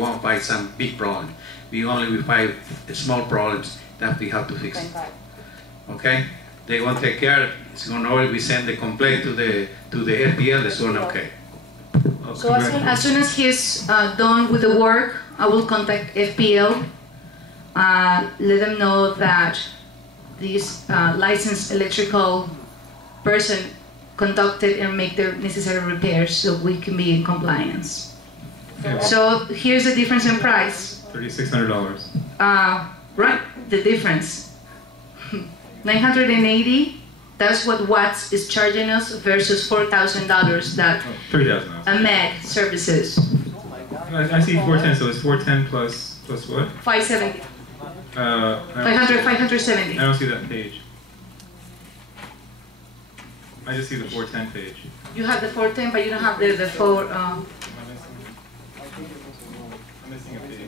won't find some big problem. We only find small problems that we have to fix. Okay? They won't take care. It's going to always send the complaint to the FPL. It's going okay. So as soon as he's done with the work, I will contact FPL. Let them know that this licensed electrical person conducted and make the necessary repairs so we can be in compliance. Okay. So here's the difference in price. $3,600. Right, the difference. 980, that's what Watts is charging us versus $4,000 that $3,000. AMEG services. I see 410, so it's 410 plus what? 570. 570. I don't see that page. I just see the 410 page. You have the 410, but you don't have the 4. I'm missing a page.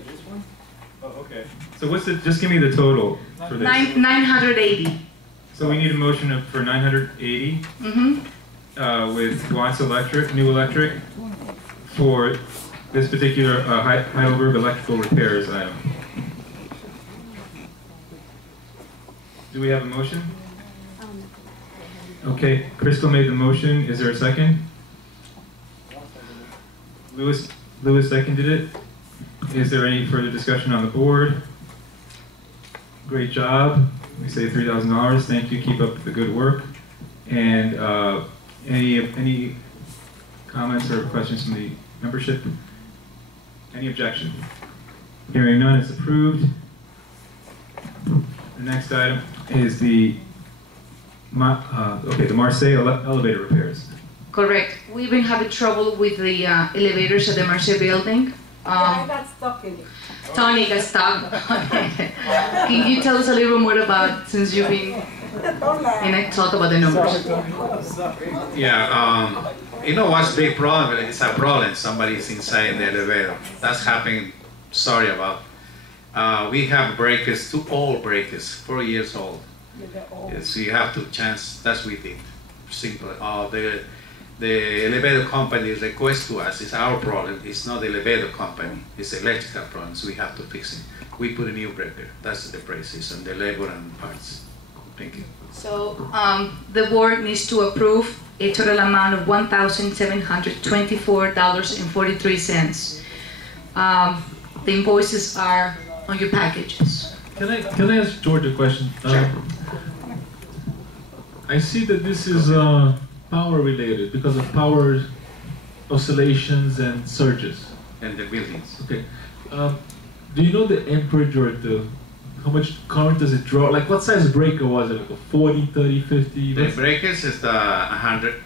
Oh, okay. So what's the? Just give me the total for this. 980. So we need a motion for 980 Mm-hmm. with Watts Electric, New Electric, for this particular Heidelberg electrical repairs item. Do we have a motion? Okay, Crystal made the motion. Is there a second? Lewis seconded it. Is there any further discussion on the board? Great job. We say $3,000. Thank you. Keep up the good work. And any comments or questions from the membership? Any objection? Hearing none, it's approved. The next item is the Marseille elevator repairs. Correct. We've been having trouble with the elevators at the Marseille building. I got stuck in it. Tony got stuck. Can you tell us a little more about, since you've been, and I talk about the numbers. Yeah, you know what's the big problem? It's a problem. Somebody's inside the elevator. That's happening. Sorry about. We have breakers, 2 old breakers, 4 years old. So you have to change. That's what we did. Simple. The elevator company request to us is our problem. It's not the elevator company. It's electrical problem. So we have to fix it. We put a new breaker. That's the prices and the labor and parts. Thank you. So the board needs to approve a total amount of $1,724.43. The invoices are on your packages. Can I ask George a question? Sure. I see that this is power related because of power oscillations and surges. And the buildings. Okay. Do you know the amperage or how much current does it draw? Like what size breaker was it? Like a 40, 30, 50? The breakers is the 100,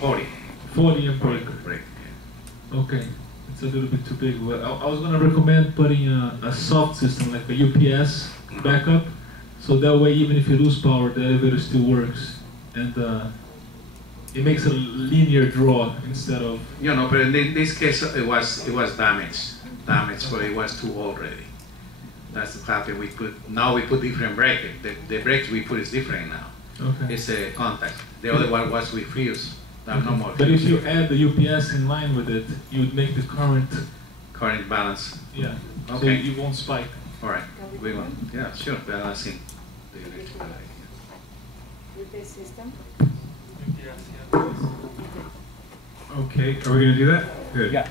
40. 40 amp breaker. Break. Okay. It's a little bit too big. Well, I was going to recommend putting a soft system like a UPS backup. So that way, even if you lose power, the elevator still works. And it makes a linear draw instead of... You know, but in this case, it was damaged. Damaged, but it was too old already. That's what happened. Now we put different breaker. The brakes we put is different now. Okay. It's a contact. The other one was with fuse. No more. But if you add the UPS in line with it, you would make the current... Current balance. Yeah. Okay. So you won't spike. All right. We want. Yeah, sure. Balancing. With this system? Okay, are we going to do that? Good. Yeah.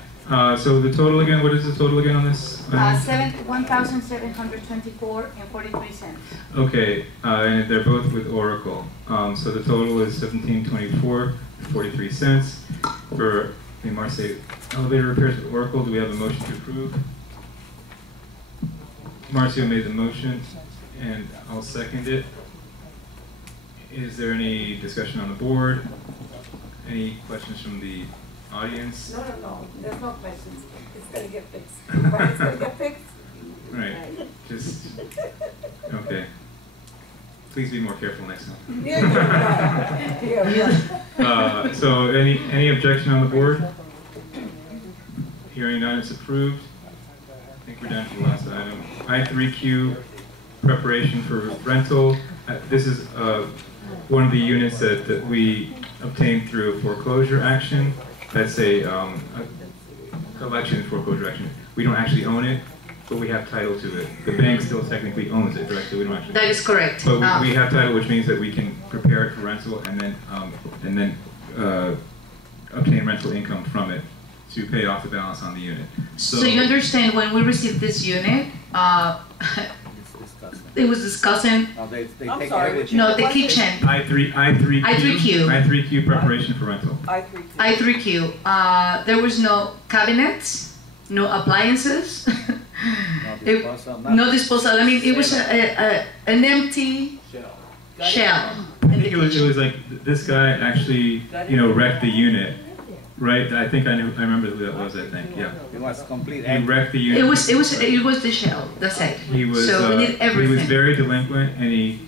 So the total again, what is the total again on this? $1,724.43. Okay, and they're both with Oracle. So the total is $1,724.43 for the Marseille elevator repairs with Oracle. Do we have a motion to approve? Marcio made the motion, and I'll second it. Is there any discussion on the board? Any questions from the audience? No. There's no questions. It's going to get fixed. But it's going to get fixed. Right. Just, okay. Please be more careful next time. Yeah. So any objection on the board? Hearing none, it's approved. I think we're down to the last item. I3Q, preparation for rental. This is one of the units that we obtained through a foreclosure action. let's say, collection foreclosure action. We don't actually own it, but we have title to it. The bank still technically owns it directly. We don't actually. That is correct. But we have title, which means that we can prepare it for rental and then obtain rental income from it to pay off the balance on the unit. So you understand when we received this unit, it was discussing. Oh, they I'm take sorry, everything. No, the kitchen. I3Q preparation for rental. I3Q. There was no cabinets, no appliances, no disposal. I mean, it was an empty shell. I think it was like this guy actually, wrecked the unit, right? I think I remember who that was. I think, yeah. It was complete. He wrecked the unit. It was the shell. That's it. He was. So we need everything. He was very delinquent, and he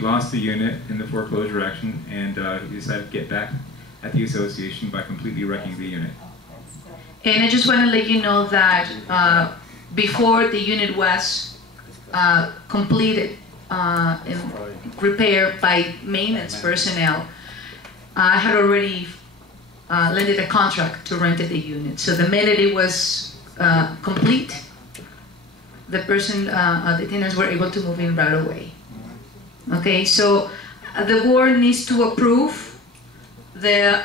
lost the unit in the foreclosure action, and he decided to get back at the association by completely wrecking the unit. And I just want to let you know that before the unit was completed and repaired by maintenance personnel, I had already landed a contract to rent the unit. So the minute it was complete, the tenants were able to move in right away. Okay, so the board needs to approve the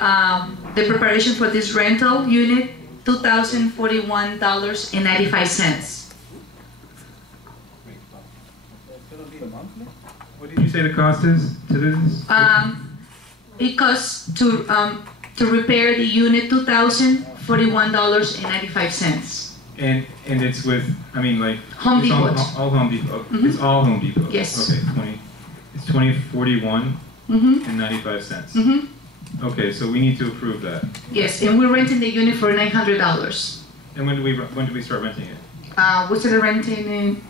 preparation for this rental unit, $2,041.95. What did you say the cost is to this? It costs to repair the unit $2,041.95. And it's with, Home it's Depot. all Home Depot. Mhm. It's all Home Depot. Yes. Okay, it's $20.41 Mm-hmm. and 95 cents. Mm-hmm. Okay, so we need to approve that. Yes, and we're renting the unit for $900. And when do we start renting it? We started renting in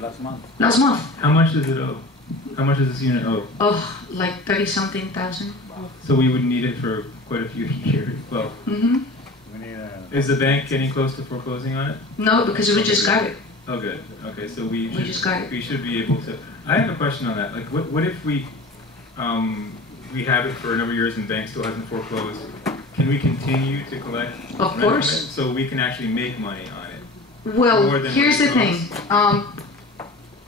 Last month. last month. How much does it owe? How much does this unit owe? Oh, like 30-something thousand. So we would need it for quite a few years. Well, Mm-hmm. We need a. is the bank getting close to foreclosing on it? No, because we just got it. Oh, good. Okay, so we just got it. should be able to. I have a question on that. Like, what if we have it for a number of years and the bank still hasn't foreclosed? Can we continue to collect? Of rent course. from it so we can actually make money on it. Well, More than here's what the it thing.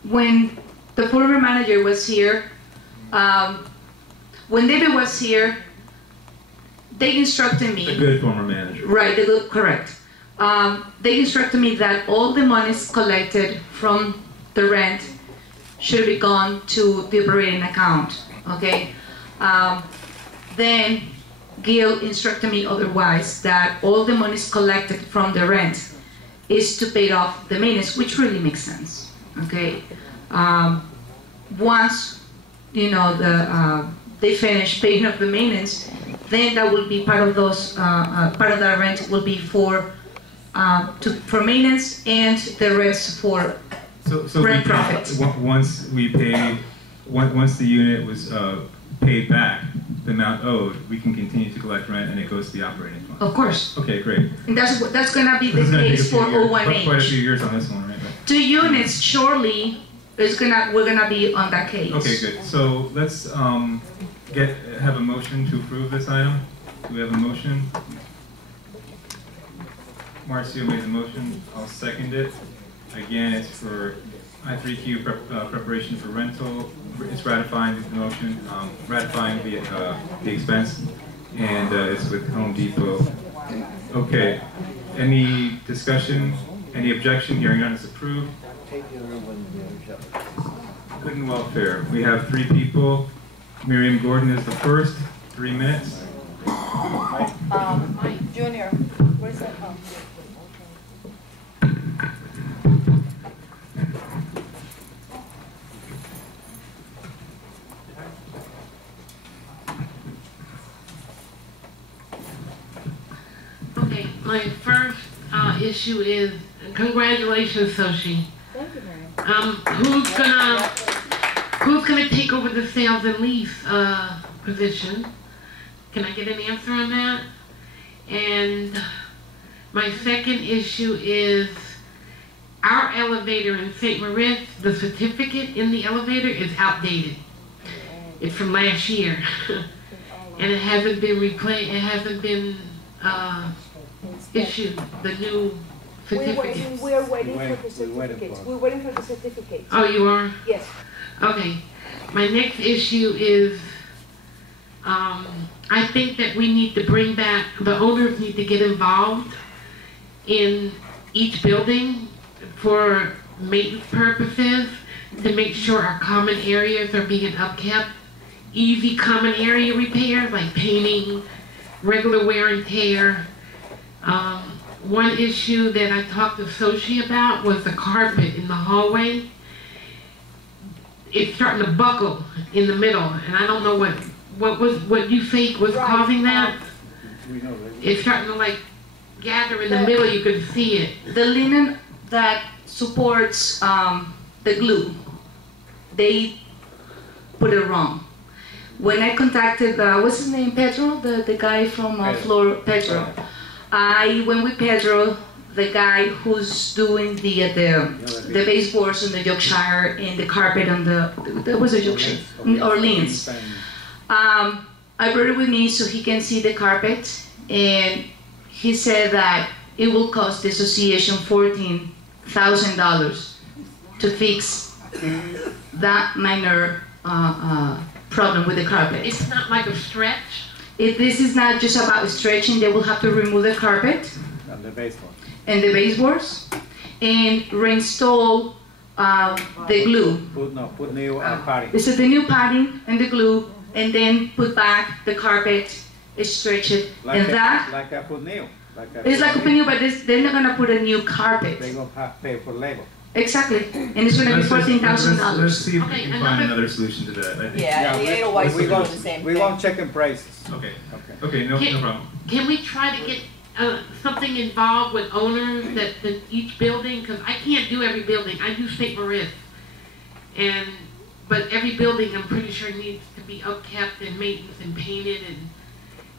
When the former manager was here, when David was here, they instructed me. A good former manager. Right, correct. They instructed me that all the monies collected from the rent should be gone to the operating account. Okay. Then Gil instructed me otherwise, that all the monies collected from the rent is to pay off the maintenance, which really makes sense. Okay. Once they finish paying off the maintenance, then that will be part of those part of that rent will be for maintenance, and the rest for So rent profit. Once the unit was paid back, the amount owed, we can continue to collect rent, and it goes to the operating fund. Of course. Okay, great. And that's gonna be the This is gonna take a case few for years, 01H. quite a few years on this one, right? 2 units surely we're gonna be on that case. Okay, good. So let's have a motion to approve this item. Do we have a motion? Marcio made the motion. I'll second it. Again, it's for I3Q preparation for rental. It's ratifying the motion, ratifying the expense, and it's with Home Depot. Okay. Any discussion? Any objection? Hearing none, is approved. Good and welfare. We have 3 people. Miriam Gordon is the first. 3 minutes. Junior, where's that? Okay, my first issue is congratulations, Soshi. Thank you, Mary. Who's gonna take over the sales and lease position? Can I get an answer on that? And my second issue is our elevator in St. Moritz, the certificate in the elevator is outdated. It's from last year. and it hasn't been replaced, it hasn't been issued, the new certificates. We're waiting for the We're waiting certificates. for it. We're waiting for the certificates. Oh, you are? Yes. Okay. My next issue is, I think that we need to bring back, the owners need to get involved in each building for maintenance purposes, to make sure our common areas are being upkept. Easy common area repairs like painting, regular wear and tear. One issue that I talked to Sochi about was the carpet in the hallway. It's starting to buckle in the middle, and I don't know what you think was Right. causing that. We know, right? It's starting to like gather in the middle. You can see it. The linen that supports the glue, they put it wrong. When I contacted, what's his name, Pedro, the guy from Pedro. I went with Pedro, the guy who's doing the baseboards on the Yorkshire and the carpet on there was a Yorkshire, Orleans. I brought it with me so he can see the carpet, and he said that it will cost the association $14,000 to fix that minor problem with the carpet. It's not like a stretch. If this is not just about stretching, they will have to remove the carpet And the baseball. and the baseboards and reinstall the glue. Put new padding. This is the new padding and the glue, and then put back the carpet, stretch it, and that Like I put new. it's like a new, but they're not gonna put a new carpet. They gonna have to pay for labor. Exactly, and it's gonna be Let's $14,000. see if we Okay, can another- find another solution to that. I think. Yeah, and the Edelweiss we is doing the same We thing. won't check in prices. Okay. Okay. Okay. No problem. Can we try to get something involved with owners that each building? Because I can't do every building. I do St. Moritz, but every building I'm pretty sure needs to be upkept and maintenance and painted and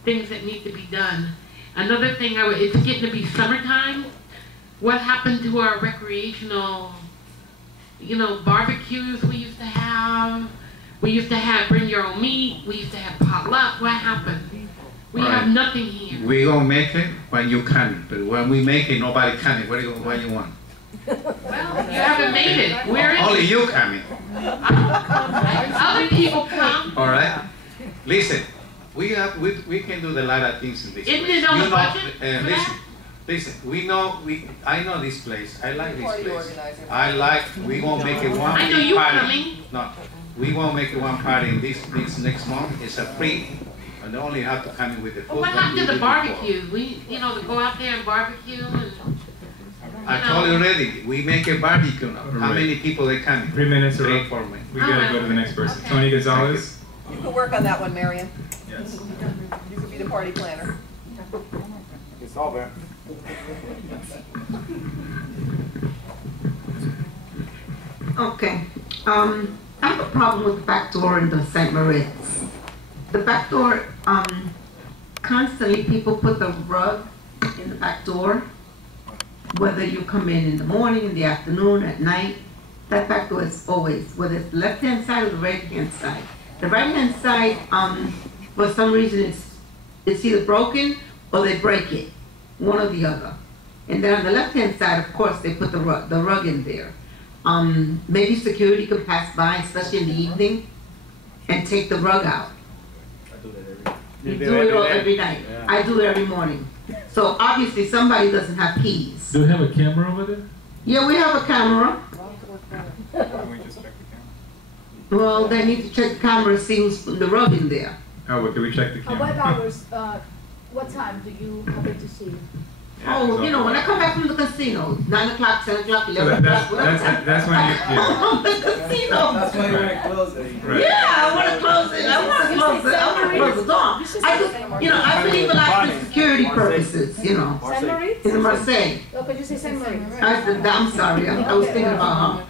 things that need to be done. Another thing, it's getting to be summertime. What happened to our recreational, barbecues we used to have? We used to have bring your own meat. We used to have potluck. What happened? We have nothing here. We gonna make it when you can, but when we make it, nobody can it. What do you want? Well, you haven't made it. Where is Only it? you coming. Other people come. All right. Listen, we can do a lot of things in this Isn't place. it on You the know, budget for listen, that? I know this place. I like this Party place. organizer. We won't make it one I know big you party. coming. No, we won't make it one party in this next month. It's a free, and they only have to come in with the food. Well, what like happened we to the did before. barbecue? To go out there and barbecue and. I told you already. We make a barbecue now. How Right. many people they come? 3 minutes are Three, up. 4 minutes. We gotta go to the next person. Okay. Tony Gonzalez. You could work on that one, Marion. Yes. You could be the party planner. It's over. Okay, I have a problem with the back door in the St. Moritz. The back door, constantly people put the rug in the back door. Whether you come in the morning, in the afternoon, at night, that back door is always, whether it's the left-hand side or the right-hand side. The right-hand side, for some reason, it's either broken or they break it, one or the other. And then on the left-hand side, of course, they put the rug in there. Maybe security could pass by, especially in the evening, and take the rug out. You do it all every night. Yeah. I do it every morning. So obviously somebody doesn't have keys. Do we have a camera over there? Yeah, we have a camera. Why don't we just check the camera? Well, they need to check the camera and see who's putting the rug in there. Oh, what, do we check the What camera? hours, what time do you happen to see? Oh, you know, when I come back from the casino, 9 o'clock, 10 o'clock, So 11 o'clock, whatever. that's when you, yeah. The casino. That's why you want to close it. Right. Yeah, I want to close it. I want to close it. I want to close the door. I just, I believe in like for security purposes, Saint Moritz? In Marseille. Oh, could you say Saint Moritz? I'm sorry. I was thinking about her.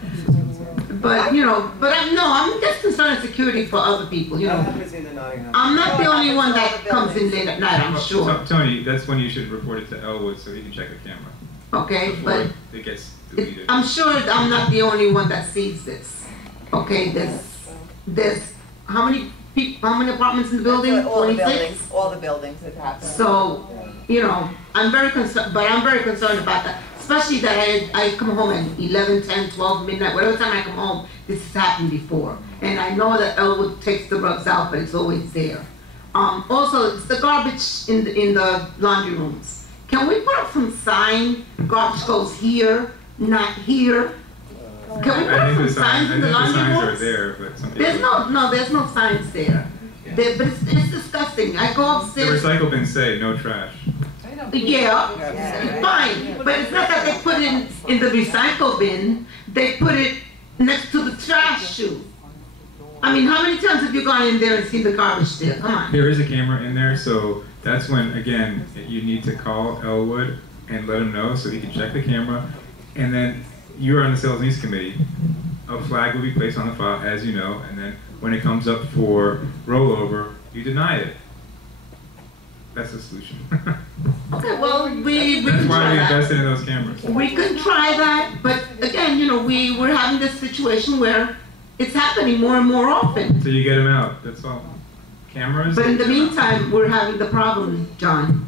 But I'm just concerned with security for other people. I'm not the only one that comes in late at night. I'm sure. Tony, that's when you should report it to Elwood so he can check the camera Okay, before but it gets deleted. I'm sure I'm not the only one that sees this. Okay, there's how many how many apartments in the building? All the 26? buildings, all the buildings it happens. So, you know, I'm very concerned, but I'm very concerned about that. Especially that I come home at 11, 10, 12, midnight, whatever time I come home, this has happened before. And I know that Elwood takes the rugs out, but it's always there. Also, it's the garbage in the laundry rooms. Can we put up some sign, garbage goes here, not here? Can we put I up think some signs in the the laundry signs are rooms? there, but some people. There's no signs there. But it's disgusting. I go The upstairs. recycle bins say no trash. Yeah, fine, but it's not that they put it in the recycle bin, they put it next to the trash chute. I mean, how many times have you gone in there and seen the garbage there? Come on. There is a camera in there, so that's when, again, you need to call Elwood and let him know so he can check the camera. And then you're on the sales needs committee. A flag will be placed on the file, as you know, and then when it comes up for rollover, you deny it. That's the solution. Okay, well, we That's can why try we that. invested in those cameras. We could try that, but again, you know, we're having this situation where it's happening more and more often. So you get them out, that's all. Cameras. But in the get 'em out. meantime, we're having the problem, John.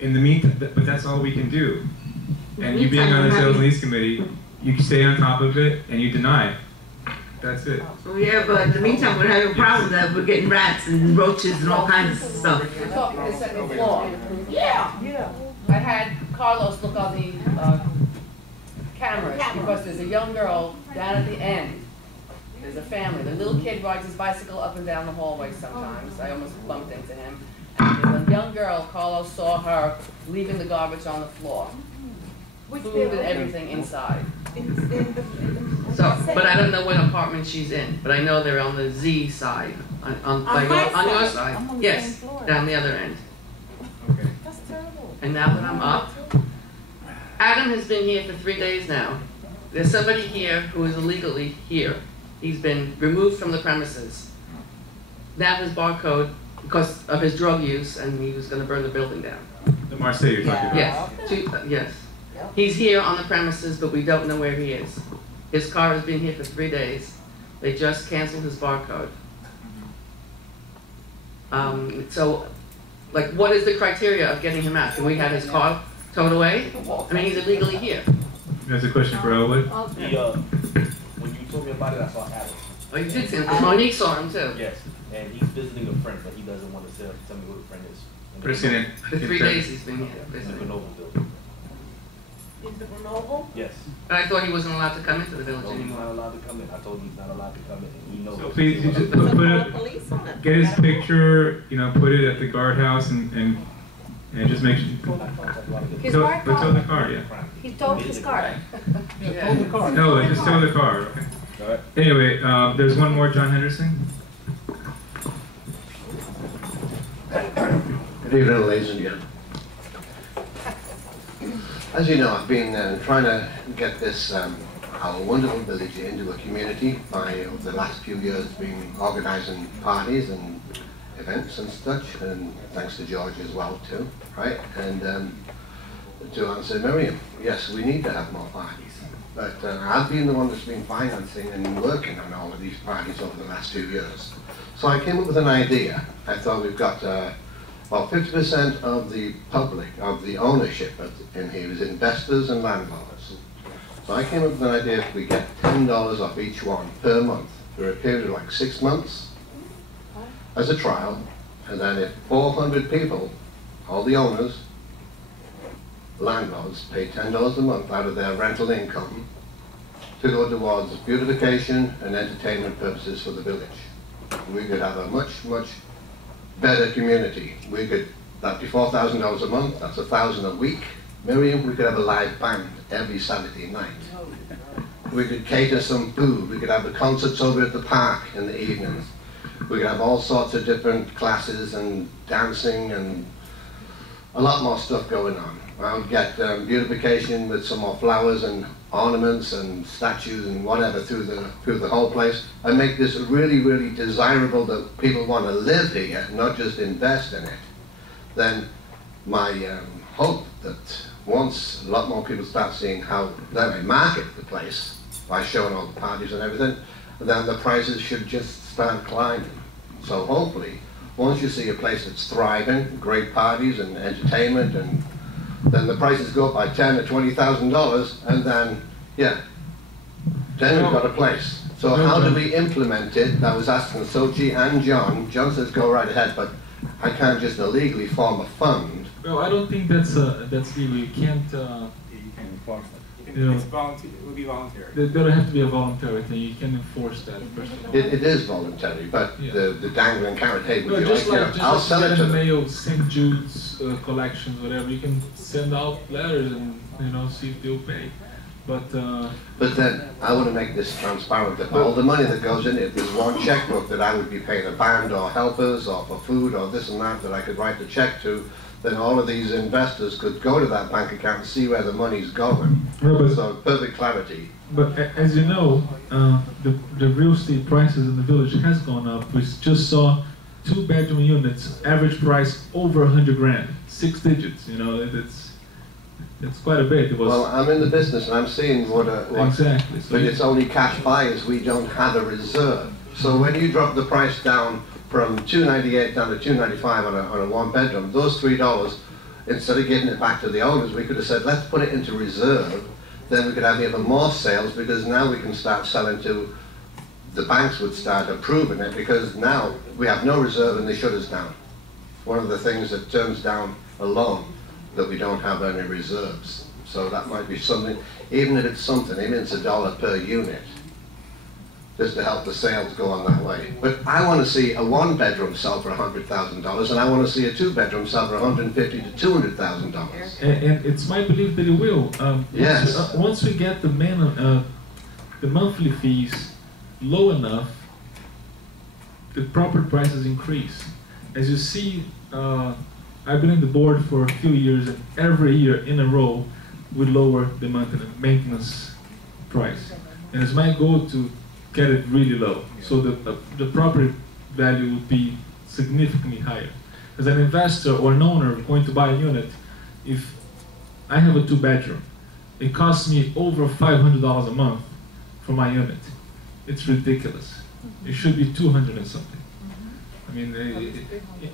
In the meantime, but that's all we can do. And you being Meantime, on the we're sales having- needs committee, you stay on top of it and you deny it. That's it. Yeah, but in the meantime, we're having a problem that we're getting rats and roaches and all kinds of stuff. You're talking the second floor. Yeah. I had Carlos look on the cameras because there's a young girl down at the end. There's a family. The little kid rides his bicycle up and down the hallway sometimes. I almost bumped into him. And there's a young girl, Carlos saw her leaving the garbage on the floor. Food and everything inside. So, but I don't know what apartment she's in, but I know they're on the Z side, on your side. Yes, down the other end. Okay. That's terrible. And now that I'm up, Adam has been here for 3 days now. There's somebody here who is illegally here. He's been removed from the premises. Now his barcode, because of his drug use, and he was gonna burn the building down. The Marseille you're talking about. Yes, yes. He's here on the premises, but we don't know where he is. His car has been here for 3 days. They just canceled his barcode. So, like, what is the criteria of getting him out? Can we have his car towed away? I mean, he's illegally here. There's a question for Elwood. When you told me about it, I saw Adam. Oh, you did see him, because Monique saw him too. Yes, and he's visiting a friend, but he doesn't want to tell me who the friend is. President. For 3 days he's been here In the visiting. Grenoble building. Is the Grenoble? Yes. But I thought he wasn't allowed to come into the village No, he's not anymore. allowed to come in. I told him he's not allowed to come in, and he knows. So please, you just get his picture, you know, put it at the guardhouse and just make sure. His Tow- car but tow the car, yeah. He towed his car. No, just tow the car, okay. All right. Anyway, there's one more, John Henderson. Good evening, ladies and gentlemen. As you know, I've been trying to get this, our wonderful village into a community by, over the last few years, been organising parties and events and such, and thanks to George as well too, right? And to answer Miriam, yes, we need to have more parties. But I've been the one that's been financing and working on all of these parties over the last 2 years. So I came up with an idea. I thought we've got about 50% of the public, of the ownership in here is investors and landlords. So I came up with an idea if we get $10 off each one per month for a period of like 6 months as a trial, and then if 400 people, all the owners, landlords, pay $10 a month out of their rental income to go towards beautification and entertainment purposes for the village, we could have a much, much better community. We could, that'd be $4,000 a month, that's $1,000 a week. Miriam, we could have a live band every Saturday night. We could cater some food, we could have the concerts over at the park in the evenings. We could have all sorts of different classes and dancing and a lot more stuff going on. I would get beautification with some more flowers and ornaments and statues and whatever through the whole place, and make this really, really desirable that people want to live here, not just invest in it. Then my hope that once a lot more people start seeing how they market the place by showing all the parties and everything, then the prices should just start climbing. So hopefully, once you see a place that's thriving, great parties and entertainment, and then the prices go up by $10,000 or $20,000, and then, yeah, then we've got a place. So how do we implement it? I was asking Sochi and John. John says go right ahead, but I can't just illegally form a fund. Well, I don't think that's legal. You can't. You can enforce it. You know, It's voluntary. It will be voluntary. There'll have to be a voluntary thing. You can enforce that. First of all. It is voluntary, but Yeah. the dangling carrot, hey, would No, you just like, like, you know, I'll just sell like it you to get in them. the mail, St. Jude's collections, whatever. You can send out letters and see if they'll pay. But then I want to make this transparent, that all the money that goes in it, there's one checkbook that I would be paying a band or helpers or for food or this and that I could write the check to, then all of these investors could go to that bank account and see where the money's going. So perfect clarity. But as you know, the real estate prices in the village has gone up. We just saw 2-bedroom units, average price over 100 grand, 6 digits. It's quite a bit. It was Well, I'm in the business and I'm seeing what exactly. So but it's only cash buyers. We don't have a reserve. So when you drop the price down from $298 down to $295 on a 1-bedroom, those $3, instead of giving it back to the owners, we could have said, let's put it into reserve. Then we could have even more sales, because now we can start selling to, the banks would start approving it, because now we have no reserve and they shut us down. One of the things that turns down a loan, that we don't have any reserves. So that might be something, even if it's something, even if it's $1 per unit, just to help the sales go on that way. But I want to see a 1-bedroom sell for $100,000, and I want to see a 2-bedroom sell for $150,000 to $200,000. and it's my belief that it will. Yes. Once we get the monthly fees low enough, the property prices increase. As you see, I've been in the board for a few years, and every year in a row, we lower the maintenance price. And it's my goal to get it really low, so the property value would be significantly higher. As an investor or an owner going to buy a unit, if I have a 2-bedroom, it costs me over $500 a month for my unit. It's ridiculous. It should be 200 and something. I mean,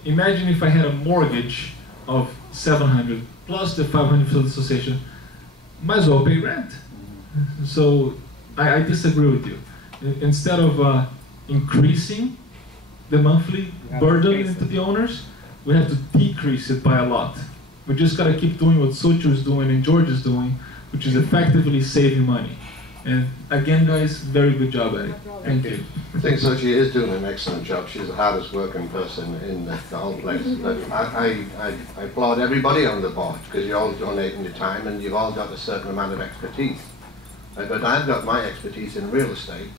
imagine if I had a mortgage of 700 plus the 500 for the association, might as well pay rent. So I disagree with you. Instead of increasing the monthly burden into the owners, we have to decrease it by a lot. We just got to keep doing what Sochu is doing and George is doing, which is effectively saving money. And again, guys, very good job at it. Thank you. I think Sochi is doing an excellent job. She's the hardest working person in the whole place. But I applaud everybody on the board, because you're all donating your time and you've all got a certain amount of expertise. But I've got my expertise in real estate,